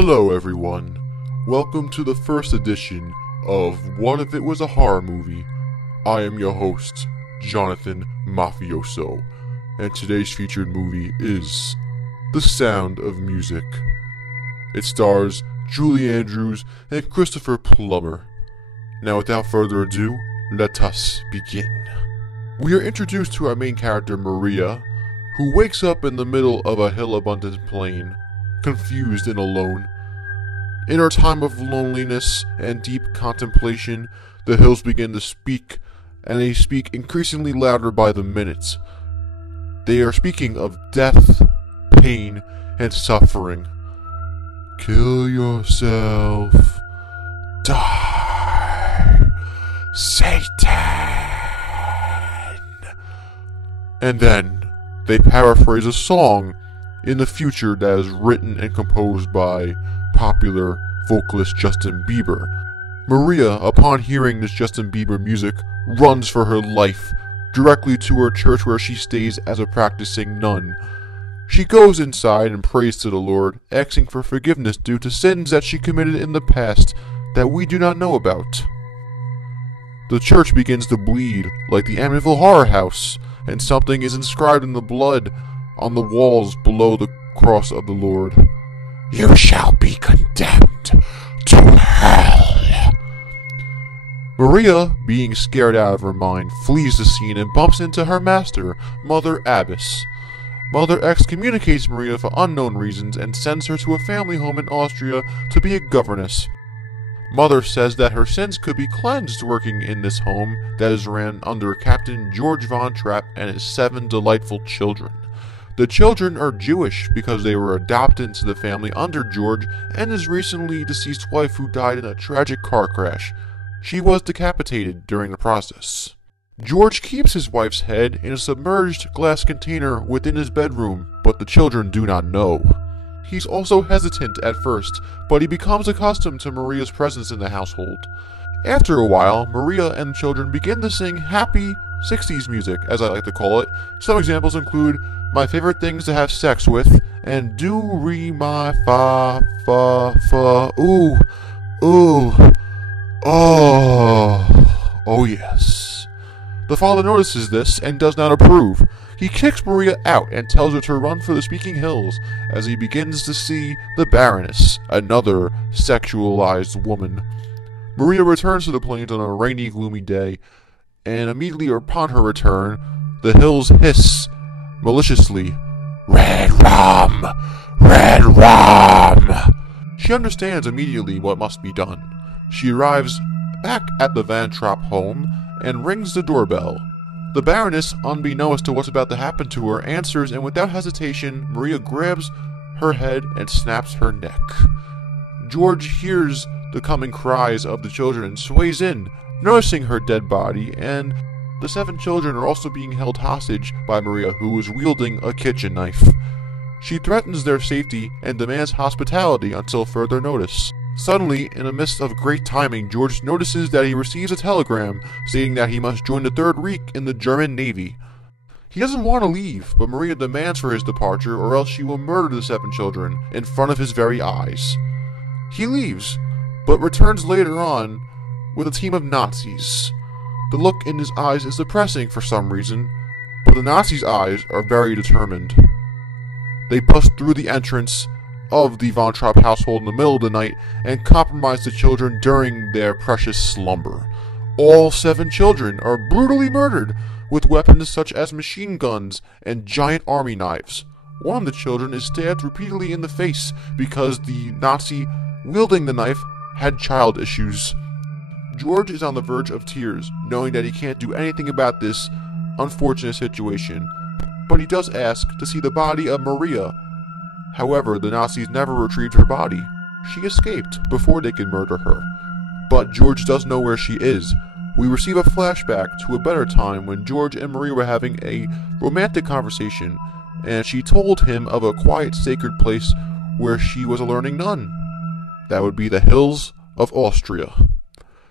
Hello everyone, welcome to the first edition of What If It Was a Horror Movie. I am your host, Jonathan Mafioso, and today's featured movie is The Sound of Music. It stars Julie Andrews and Christopher Plummer. Now without further ado, let us begin. We are introduced to our main character Maria, who wakes up in the middle of a hill-abundant plain, confused and alone. In her time of loneliness and deep contemplation, the hills begin to speak, and they speak increasingly louder by the minute. They are speaking of death, pain, and suffering. Kill yourself. Die. Satan. And then they paraphrase a song in the future that is written and composed by popular vocalist Justin Bieber. Maria, upon hearing this Justin Bieber music, runs for her life directly to her church where she stays as a practicing nun. She goes inside and prays to the Lord, asking for forgiveness due to sins that she committed in the past that we do not know about. The church begins to bleed like the Amityville Horror House, and something is inscribed in the blood on the walls below the cross of the Lord. You shall be condemned to hell. Maria, being scared out of her mind, flees the scene and bumps into her master, Mother Abbess. Mother excommunicates Maria for unknown reasons and sends her to a family home in Austria to be a governess. Mother says that her sins could be cleansed working in this home that is ran under Captain George Von Trapp and his 7 delightful children. The children are Jewish because they were adopted into the family under George and his recently deceased wife who died in a tragic car crash. She was decapitated during the process. George keeps his wife's head in a submerged glass container within his bedroom, but the children do not know. He's also hesitant at first, but he becomes accustomed to Maria's presence in the household. After a while, Maria and the children begin to sing happy 60s music, as I like to call it. Some examples include My Favorite Things to Have Sex With, and Do, Re, Mi, Fa, Ooh, Ooh, Oh yes. The father notices this and does not approve. He kicks Maria out and tells her to run for the speaking hills as he begins to see the Baroness, another sexualized woman. Maria returns to the plains on a rainy, gloomy day, and immediately upon her return, the hills hiss maliciously, Red rum! Red rum! She understands immediately what must be done. She arrives back at the Van Trapp home and rings the doorbell. The Baroness, unbeknownst to what's about to happen to her, answers, and without hesitation, Maria grabs her head and snaps her neck. George hears the coming cries of the children and sways in, noticing her dead body, and the 7 children are also being held hostage by Maria, who is wielding a kitchen knife. She threatens their safety and demands hospitality until further notice. Suddenly, in the midst of great timing, George notices that he receives a telegram stating that he must join the Third Reich in the German Navy. He doesn't want to leave, but Maria demands for his departure or else she will murder the 7 children in front of his very eyes. He leaves, but returns later on with a team of Nazis. The look in his eyes is depressing for some reason, but the Nazis' eyes are very determined. They bust through the entrance of the Von Trapp household in the middle of the night and compromise the children during their precious slumber. All 7 children are brutally murdered with weapons such as machine guns and giant army knives. One of the children is stabbed repeatedly in the face because the Nazi wielding the knife had child issues. George is on the verge of tears, knowing that he can't do anything about this unfortunate situation, but he does ask to see the body of Maria. However, the Nazis never retrieved her body. She escaped before they could murder her. But George does know where she is. We receive a flashback to a better time when George and Maria were having a romantic conversation, and she told him of a quiet, sacred place where she was a learning nun. That would be the hills of Austria.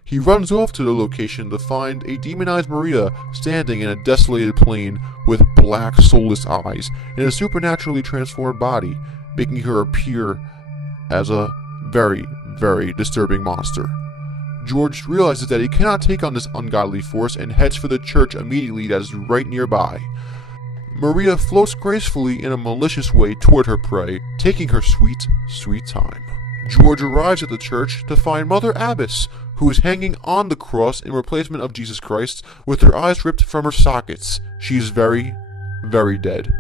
He runs off to the location to find a demonized Maria standing in a desolated plain with black, soulless eyes and a supernaturally transformed body, making her appear as a very, very disturbing monster. George realizes that he cannot take on this ungodly force and heads for the church immediately that is right nearby. Maria floats gracefully in a malicious way toward her prey, taking her sweet, sweet time. George arrives at the church to find Mother Abbess, who is hanging on the cross in replacement of Jesus Christ, with her eyes ripped from her sockets. She is very, very dead.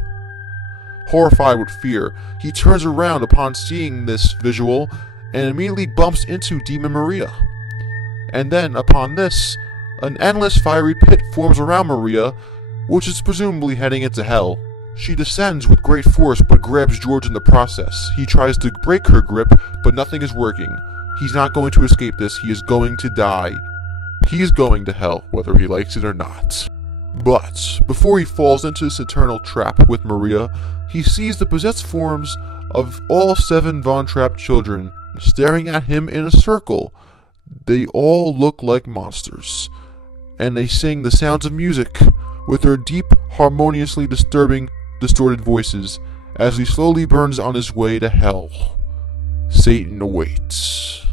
Horrified with fear, he turns around upon seeing this visual and immediately bumps into Demon Maria. And then, upon this, an endless fiery pit forms around Maria, which is presumably heading into hell. She descends with great force but grabs George in the process. He tries to break her grip, but nothing is working. He's not going to escape this. He is going to die. He is going to hell, whether he likes it or not. But before he falls into this eternal trap with Maria, he sees the possessed forms of all 7 Von Trapp children staring at him in a circle. They all look like monsters, and they sing the sounds of music with their deep, harmoniously disturbing, distorted voices as he slowly burns on his way to hell. Satan awaits.